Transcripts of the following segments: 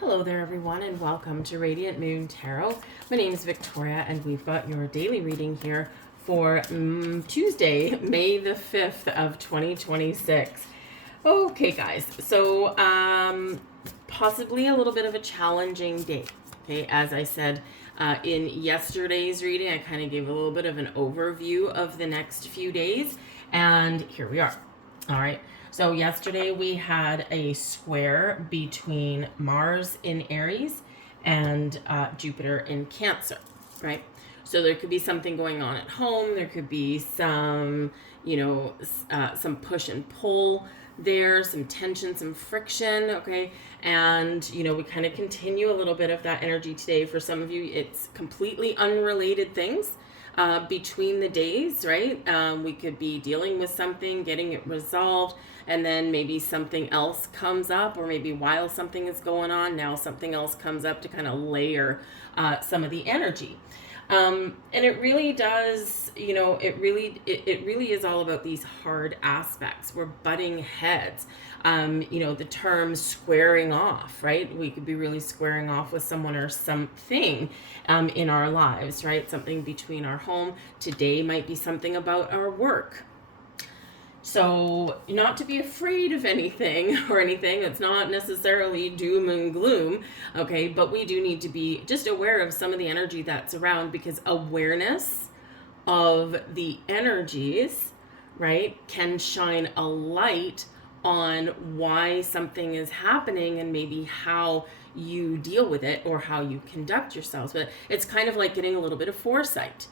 Hello there, everyone, and welcome to Radiant Moon Tarot. My name is Victoria, and we've got your daily reading here for Tuesday, May the 5th of 2026. Okay, guys, so possibly a little bit of a challenging day. Okay, as I said in yesterday's reading, I kind of gave a little bit of an overview of the next few days, and here we are. All right. So yesterday we had a square between Mars in Aries and Jupiter in Cancer, right? So there could be something going on at home. There could be some, some push and pull there, some tension, some friction, okay? And, we kind of continue a little bit of that energy today. For some of you, it's completely unrelated things. Between the days, right? We could be dealing with something, getting it resolved, and then maybe something else comes up, or maybe while something is going on, now something else comes up to kind of layer some of the energy. And it really does, it really is all about these hard aspects. We're butting heads. The term squaring off, right? We could be really squaring off with someone or something in our lives, right? Something between our home. Today might be something about our work. So not to be afraid of anything or anything. It's not necessarily doom and gloom, okay? But we do need to be just aware of some of the energy that's around, because awareness of the energies, right, can shine a light on why something is happening and maybe how you deal with it or how you conduct yourselves. But it's kind of like getting a little bit of foresight.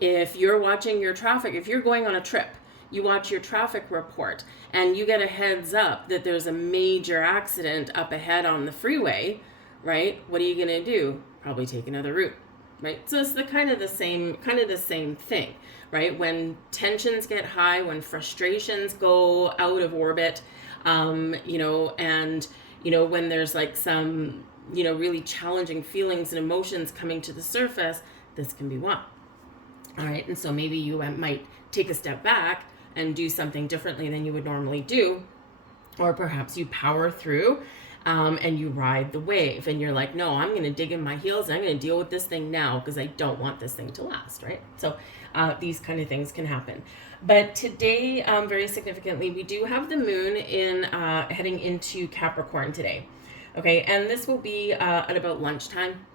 If you're watching your traffic, if you're going on a trip, you watch your traffic report and you get a heads up that there's a major accident up ahead on the freeway, right? What are you going to do? Probably take another route, right? So it's the kind of the same thing, right? When tensions get high, when frustrations go out of orbit, when there's like some, really challenging feelings and emotions coming to the surface, this can be one. All right. And so maybe you might take a step back and do something differently than you would normally do. Or perhaps you power through and you ride the wave and you're like, no, I'm going to dig in my heels and I'm going to deal with this thing now because I don't want this thing to last, right? So these kind of things can happen. But today, very significantly, we do have the moon heading into Capricorn today. Okay, and this will be at about lunchtime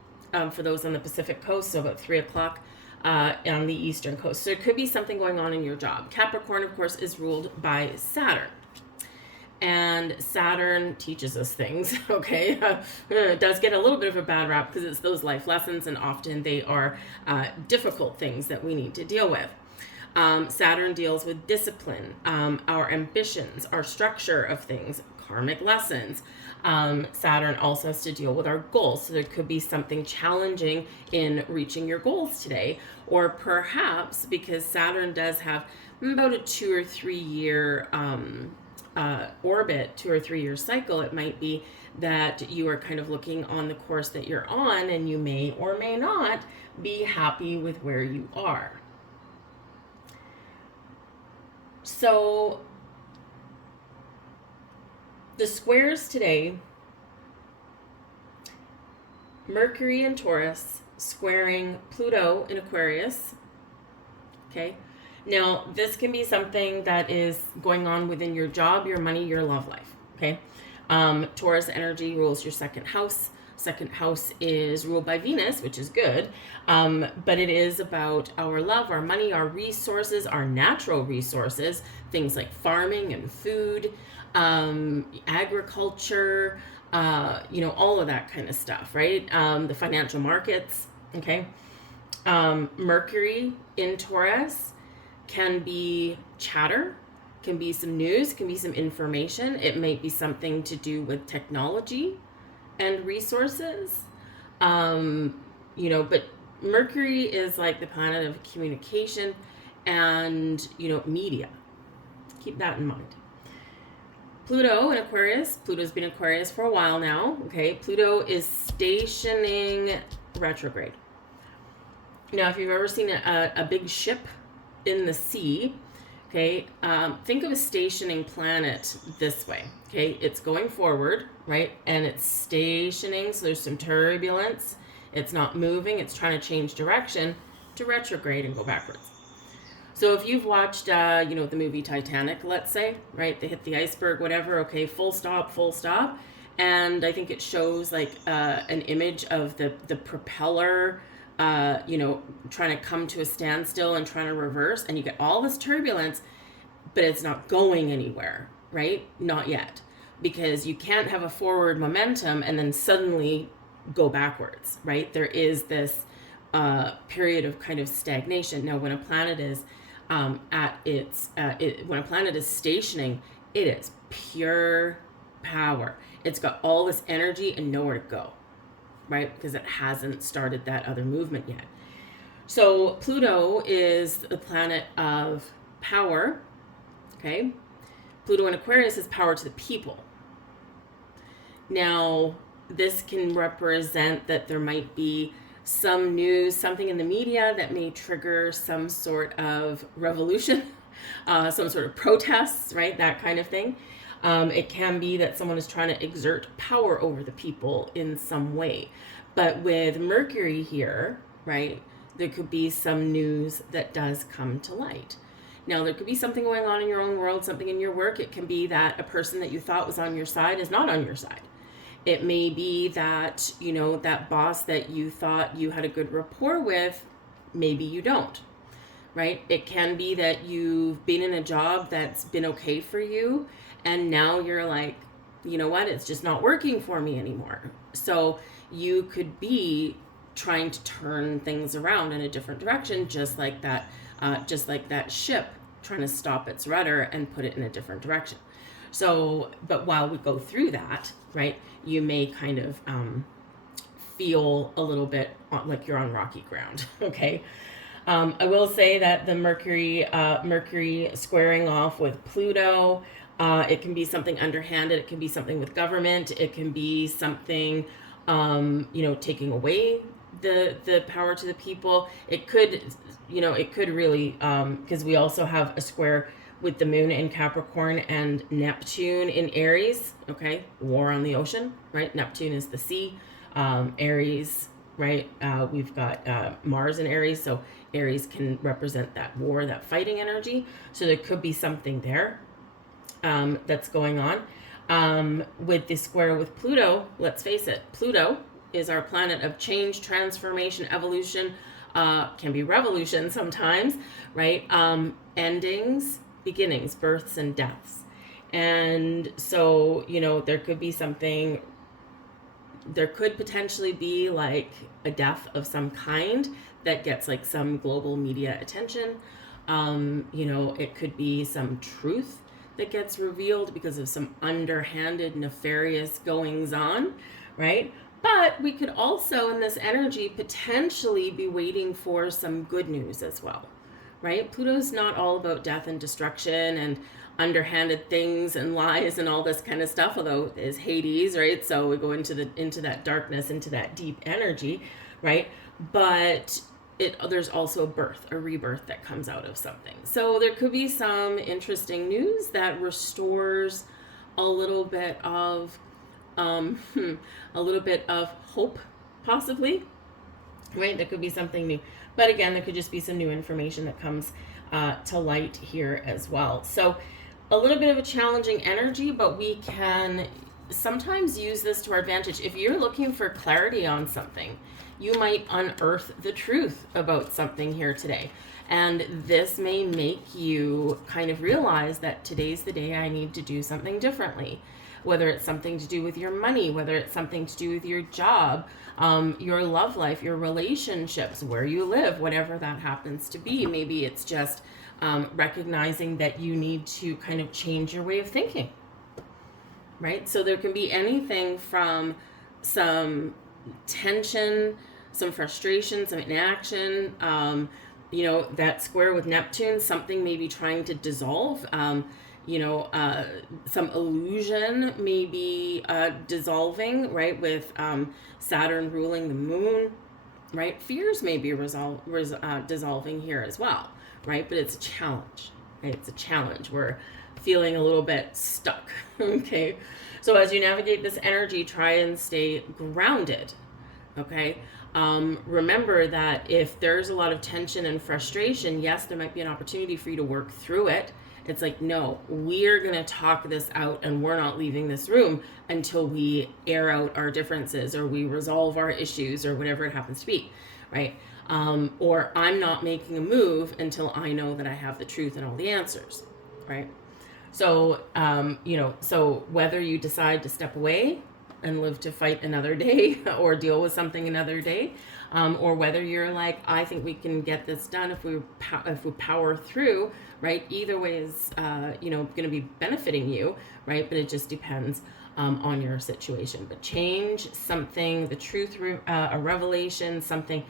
for those on the Pacific coast, so about 3 o'clock. On the eastern coast. So there could be something going on in your job. Capricorn, of course, is ruled by Saturn. And Saturn teaches us things, okay? It does get a little bit of a bad rap because it's those life lessons, and often they are difficult things that we need to deal with. Saturn deals with discipline, our ambitions, our structure of things, karmic lessons. Saturn also has to deal with our goals. So there could be something challenging in reaching your goals today. Or perhaps because Saturn does have about a 2 or 3 year orbit, 2 or 3 year cycle, it might be that you are kind of looking on the course that you're on and you may or may not be happy with where you are. So the squares today, Mercury in Taurus squaring Pluto in Aquarius, okay? Now, this can be something that is going on within your job, your money, your love life, okay? Taurus energy rules your second house. Second house is ruled by Venus, which is good, but it is about our love, our money, our resources, our natural resources, things like farming and food, agriculture, all of that kind of stuff, right? The financial markets, okay? Mercury in Taurus can be chatter, can be some news, can be some information. It might be something to do with technology and resources, but Mercury is like the planet of communication and, media. Keep that in mind. Pluto in Aquarius. Pluto's been in Aquarius for a while now, okay? Pluto is stationing retrograde. Now, if you've ever seen a big ship in the sea Okay, think of a stationing planet this way. Okay, it's going forward, right? And it's stationing, so there's some turbulence. It's not moving, it's trying to change direction to retrograde and go backwards. So if you've watched, the movie Titanic, let's say, right? They hit the iceberg, whatever. Okay, full stop, full stop. And I think it shows like an image of the propeller, trying to come to a standstill and trying to reverse. And you get all this turbulence, but it's not going anywhere, right? Not yet. Because you can't have a forward momentum and then suddenly go backwards, right? There is this period of kind of stagnation. Now, when a planet is when a planet is stationing, it is pure power. It's got all this energy and nowhere to go, right? Because it hasn't started that other movement yet. So Pluto is the planet of power, okay? Pluto in Aquarius is power to the people. Now, this can represent that there might be some news, something in the media that may trigger some sort of revolution, some sort of protests, right? That kind of thing. It can be that someone is trying to exert power over the people in some way. But with Mercury here, right, there could be some news that does come to light. Now, there could be something going on in your own world, something in your work. It can be that a person that you thought was on your side is not on your side. It may be that, that boss that you thought you had a good rapport with, maybe you don't, right? It can be that you've been in a job that's been okay for you, and now you're like, you know what, it's just not working for me anymore. So you could be trying to turn things around in a different direction, just like that ship trying to stop its rudder and put it in a different direction. So, but while we go through that, right, you may kind of feel a little bit like you're on rocky ground, okay? I will say that the Mercury squaring off with Pluto, it can be something underhanded, it can be something with government, it can be something, taking away the power to the people. It could really, because we also have a square with the moon in Capricorn and Neptune in Aries, okay? War on the ocean, right? Neptune is the sea. Aries, right? We've got Mars in Aries, so Aries can represent that war, that fighting energy. So there could be something there that's going on. With the square with Pluto, let's face it, Pluto is our planet of change, transformation, evolution, can be revolution sometimes, right? Endings, beginnings, births and deaths. And so, there could be something, there could potentially be like a death of some kind that gets like some global media attention. It could be some truth that gets revealed because of some underhanded, nefarious goings on, right? But we could also, in this energy, potentially be waiting for some good news as well, right? Pluto's not all about death and destruction and underhanded things and lies and all this kind of stuff, although it is Hades, right? So we go into that darkness, into that deep energy, right? But there's also a rebirth that comes out of something. So there could be some interesting news that restores a little bit of hope, possibly, right? There could be something new. But again, there could just be some new information that comes to light here as well. So a little bit of a challenging energy, but we can sometimes use this to our advantage. If you're looking for clarity on something, you might unearth the truth about something here today. And this may make you kind of realize that today's the day I need to do something differently. Whether it's something to do with your money, whether it's something to do with your job, your love life, your relationships, where you live, whatever that happens to be. Maybe it's just recognizing that you need to kind of change your way of thinking, right? So there can be anything from some tension, some frustration, some inaction, that square with Neptune, something maybe trying to dissolve, some illusion may be dissolving, right, with Saturn ruling the moon, right? Fears may be dissolving here as well, right? But it's a challenge, right? It's a challenge. We're feeling a little bit stuck, okay? So as you navigate this energy, try and stay grounded, okay? Remember that if there's a lot of tension and frustration, yes, there might be an opportunity for you to work through it. It's like, no, we're going to talk this out and we're not leaving this room until we air out our differences or we resolve our issues or whatever it happens to be, right? Or I'm not making a move until I know that I have the truth and all the answers, right? So, so whether you decide to step away and live to fight another day or deal with something another day, or whether you're like, I think we can get this done if we power through, right? Either way is, going to be benefiting you, right? But it just depends on your situation. But change, something, the truth, a revelation, something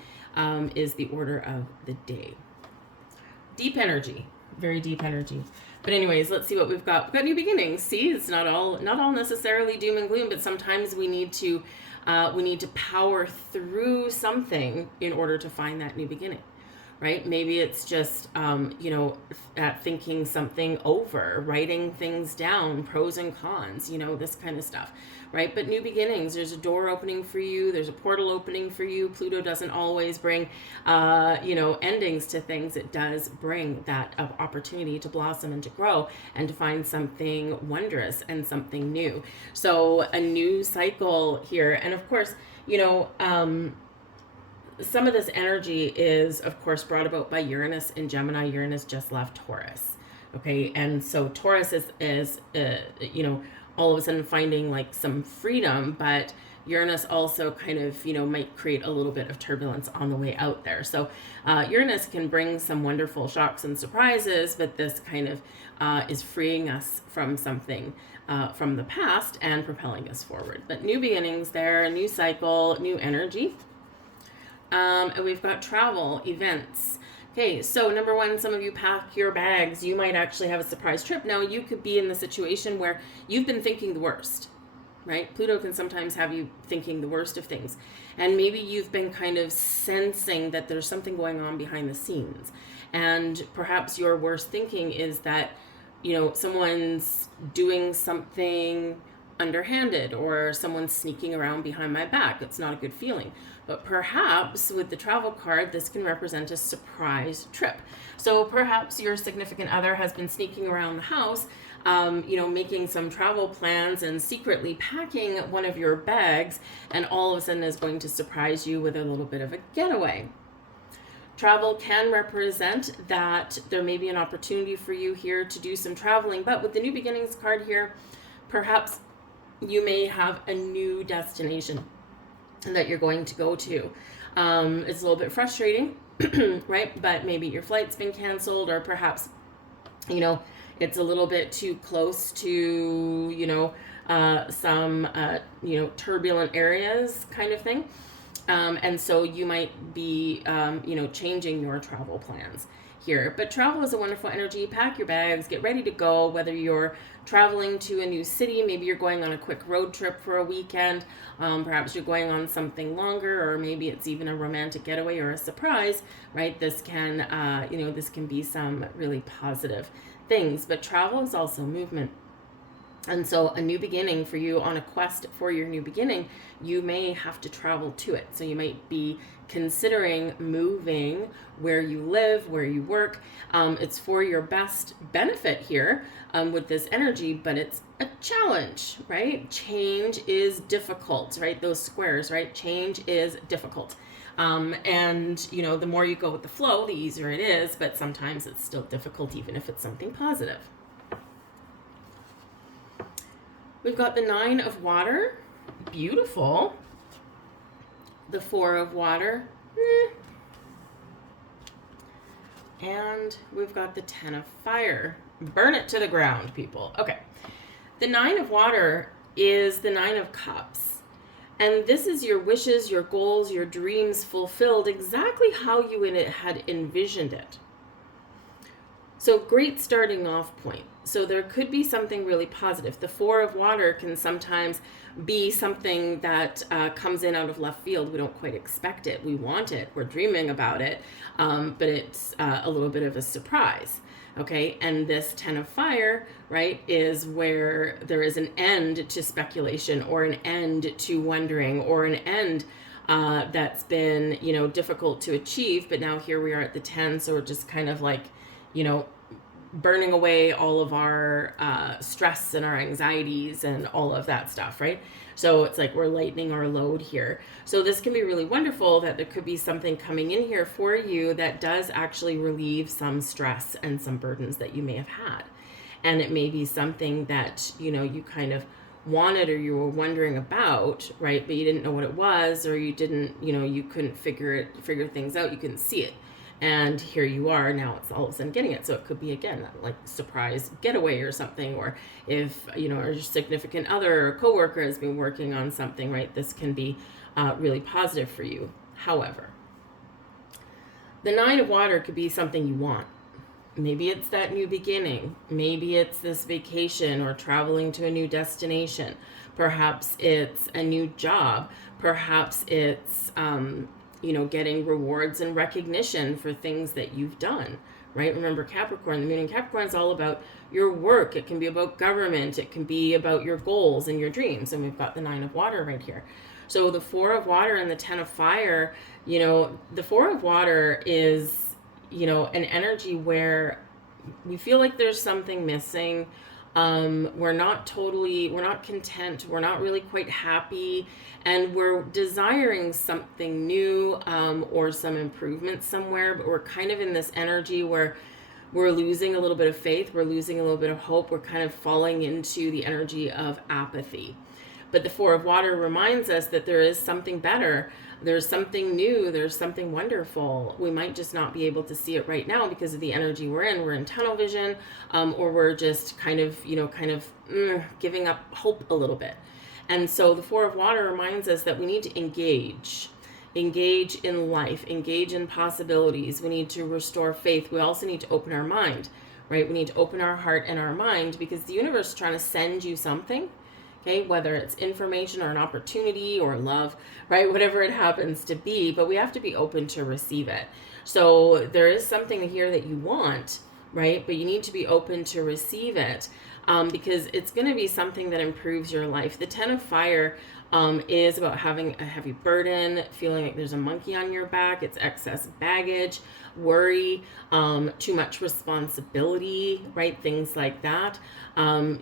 is the order of the day. Deep energy, very deep energy. But anyways, let's see what we've got. We've got new beginnings. See, it's not all necessarily doom and gloom, but sometimes we need to power through something in order to find that new beginning, right? Maybe it's just, thinking something over, writing things down, pros and cons, this kind of stuff, right? But new beginnings, there's a door opening for you. There's a portal opening for you. Pluto doesn't always bring, endings to things. It does bring that opportunity to blossom and to grow and to find something wondrous and something new. So a new cycle here. And of course, some of this energy is, of course, brought about by Uranus and Gemini. Uranus just left Taurus. Okay. And so Taurus is all of a sudden finding like some freedom, but Uranus also kind of, might create a little bit of turbulence on the way out there. So Uranus can bring some wonderful shocks and surprises, but this kind of is freeing us from something from the past and propelling us forward. But new beginnings there, new cycle, new energy. And we've got travel, events. Okay, so number one, some of you pack your bags. You might actually have a surprise trip. Now, you could be in the situation where you've been thinking the worst, right? Pluto can sometimes have you thinking the worst of things. And maybe you've been kind of sensing that there's something going on behind the scenes. And perhaps your worst thinking is that, someone's doing something underhanded or someone's sneaking around behind my back. It's not a good feeling. But perhaps with the travel card, this can represent a surprise trip. So perhaps your significant other has been sneaking around the house, making some travel plans and secretly packing one of your bags, and all of a sudden is going to surprise you with a little bit of a getaway. Travel can represent that there may be an opportunity for you here to do some traveling, but with the new beginnings card here, perhaps you may have a new destination that you're going to go to. It's a little bit frustrating, right? But maybe your flight's been canceled, or perhaps, it's a little bit too close to, some, turbulent areas kind of thing. And so you might be, changing your travel plans here. But travel is a wonderful energy. Pack your bags, get ready to go, whether you're traveling to a new city, maybe you're going on a quick road trip for a weekend, perhaps you're going on something longer, or maybe it's even a romantic getaway or a surprise, right? This can, this can be some really positive things. But travel is also movement. And so a new beginning for you, on a quest for your new beginning, you may have to travel to it. So you might be considering moving where you live, where you work. It's for your best benefit here with this energy, but it's a challenge, right? Change is difficult, right? Those squares, right? Change is difficult. And, the more you go with the flow, the easier it is, but sometimes it's still difficult, even if it's something positive. We've got the 9 of water, beautiful. The 4 of water, and we've got the 10 of fire. Burn it to the ground, people. Okay, the 9 of water is the 9 of cups. And this is your wishes, your goals, your dreams fulfilled exactly how you had envisioned it. So great starting off point. So there could be something really positive. The Four of Water can sometimes be something that comes in out of left field. We don't quite expect it. We want it. We're dreaming about it. But it's a little bit of a surprise. Okay. And this Ten of Fire, right, is where there is an end to speculation, or an end to wondering, or an end that's been, difficult to achieve. But now here we are at the 10. So we're just kind of like, burning away all of our stress and our anxieties and all of that stuff, right? So it's like we're lightening our load here. So this can be really wonderful, that there could be something coming in here for you that does actually relieve some stress and some burdens that you may have had. And it may be something that, you kind of wanted, or you were wondering about, right? But you didn't know what it was, or you didn't, you couldn't figure things out. You couldn't see it. And here you are now, it's all of a sudden getting it. So it could be, again, like surprise getaway or something, or if, your significant other or coworker has been working on something, right? This can be really positive for you. However, the Nine of Water could be something you want. Maybe it's that new beginning. Maybe it's this vacation or traveling to a new destination. Perhaps it's a new job. Perhaps it's, getting rewards and recognition for things that you've done, right? Remember, Capricorn, the moon in Capricorn is all about your work. It can be about government. It can be about your goals and your dreams. And we've got the Nine of Water right here. So the Four of Water and the Ten of Fire, the Four of Water is, an energy where we feel like there's something missing. We're not content. We're not really quite happy. And we're desiring something new, or some improvement somewhere, but we're kind of in this energy where we're losing a little bit of faith. We're losing a little bit of hope. We're kind of falling into the energy of apathy. But the Four of Water reminds us that there is something better. There's something new. There's something wonderful. We might just not be able to see it right now because of the energy we're in. We're in tunnel vision, or we're just kind of giving up hope a little bit. And so the Four of Water reminds us that we need to engage in life, engage in possibilities. We need to restore faith. We also need to open our mind, right? We need to open our heart and our mind, because the universe is trying to send you something. Okay, whether it's information or an opportunity or love, right? Whatever it happens to be, but we have to be open to receive it. So there is something here that you want, right? But you need to be open to receive it, because it's going to be something that improves your life. The Ten of Fire is about having a heavy burden, feeling like there's a monkey on your back. It's excess baggage, worry, too much responsibility, right? Things like that. With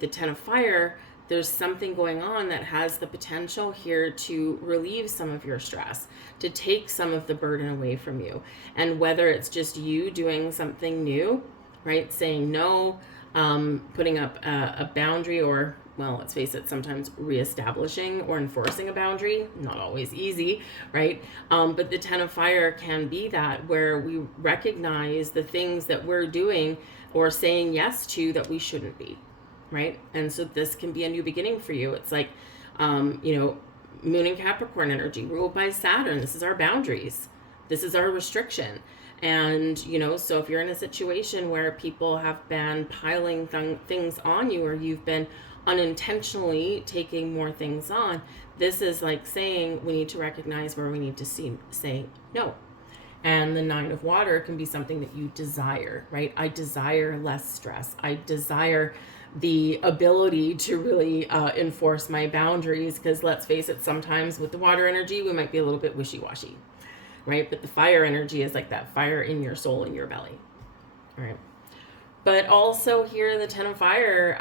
the Ten of Fire, there's something going on that has the potential here to relieve some of your stress, to take some of the burden away from you. And whether it's just you doing something new, right? Saying no, putting up a boundary, or, well, let's face it, sometimes reestablishing or enforcing a boundary, not always easy, right? But the Ten of Fire can be that, where we recognize the things that we're doing or saying yes to that we shouldn't be, right? And so this can be a new beginning for you. It's like, Moon and Capricorn energy ruled by Saturn. This is our boundaries. This is our restriction. And, so if you're in a situation where people have been piling things on you, or you've been unintentionally taking more things on, this is like saying we need to recognize where we need to say no. And the Nine of Water can be something that you desire, right? I desire less stress. I desire the ability to really enforce my boundaries, because let's face it, sometimes with the water energy, we might be a little bit wishy-washy, right? But the fire energy is like that fire in your soul, in your belly, all right? But also here, the Ten of Fire,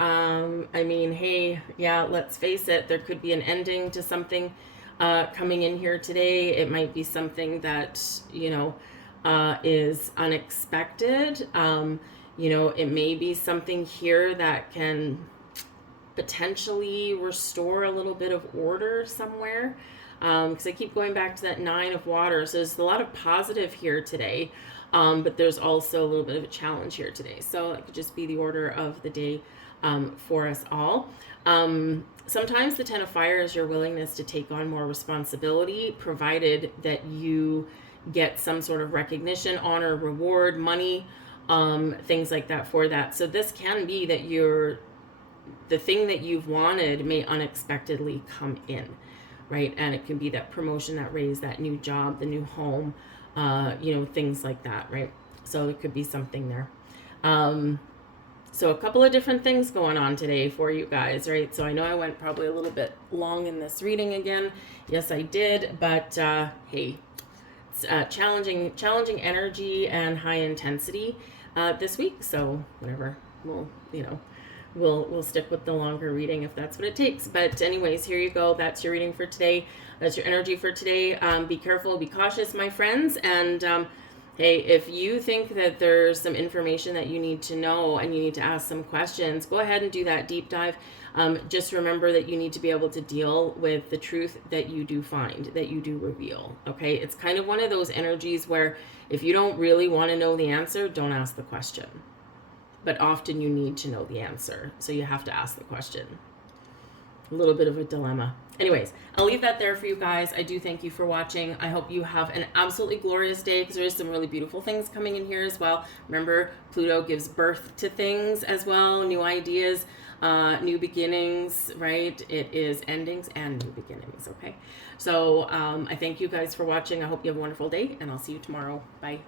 let's face it, there could be an ending to something coming in here today. It might be something that, is unexpected. It may be something here that can potentially restore a little bit of order somewhere. Because I keep going back to that Nine of Water. So there's a lot of positive here today, but there's also a little bit of a challenge here today. So it could just be the order of the day for us all. Sometimes the Ten of Fire is your willingness to take on more responsibility, provided that you get some sort of recognition, honor, reward, money, things like that for that. So this can be that the thing that you've wanted may unexpectedly come in, right? And it can be that promotion, that raise, that new job, the new home, things like that, right? So it could be something there. So a couple of different things going on today for you guys, right? So I know I went probably a little bit long in this reading again. Yes, I did, but hey, it's challenging energy and high intensity this week. So whatever, we'll stick with the longer reading if that's what it takes. But anyways, here you go. That's your reading for today. That's your energy for today. Be careful, be cautious, my friends, and hey, if you think that there's some information that you need to know and you need to ask some questions, go ahead and do that deep dive. Just remember that you need to be able to deal with the truth that you do find, that you do reveal, okay? It's kind of one of those energies where if you don't really want to know the answer, don't ask the question. But often you need to know the answer, so you have to ask the question. A little bit of a dilemma. Anyways, I'll leave that there for you guys. I do thank you for watching. I hope you have an absolutely glorious day, because there's some really beautiful things coming in here as well. Remember, Pluto gives birth to things as well, new ideas, new beginnings, right? It is endings and new beginnings, okay? So I thank you guys for watching. I hope you have a wonderful day, and I'll see you tomorrow. Bye.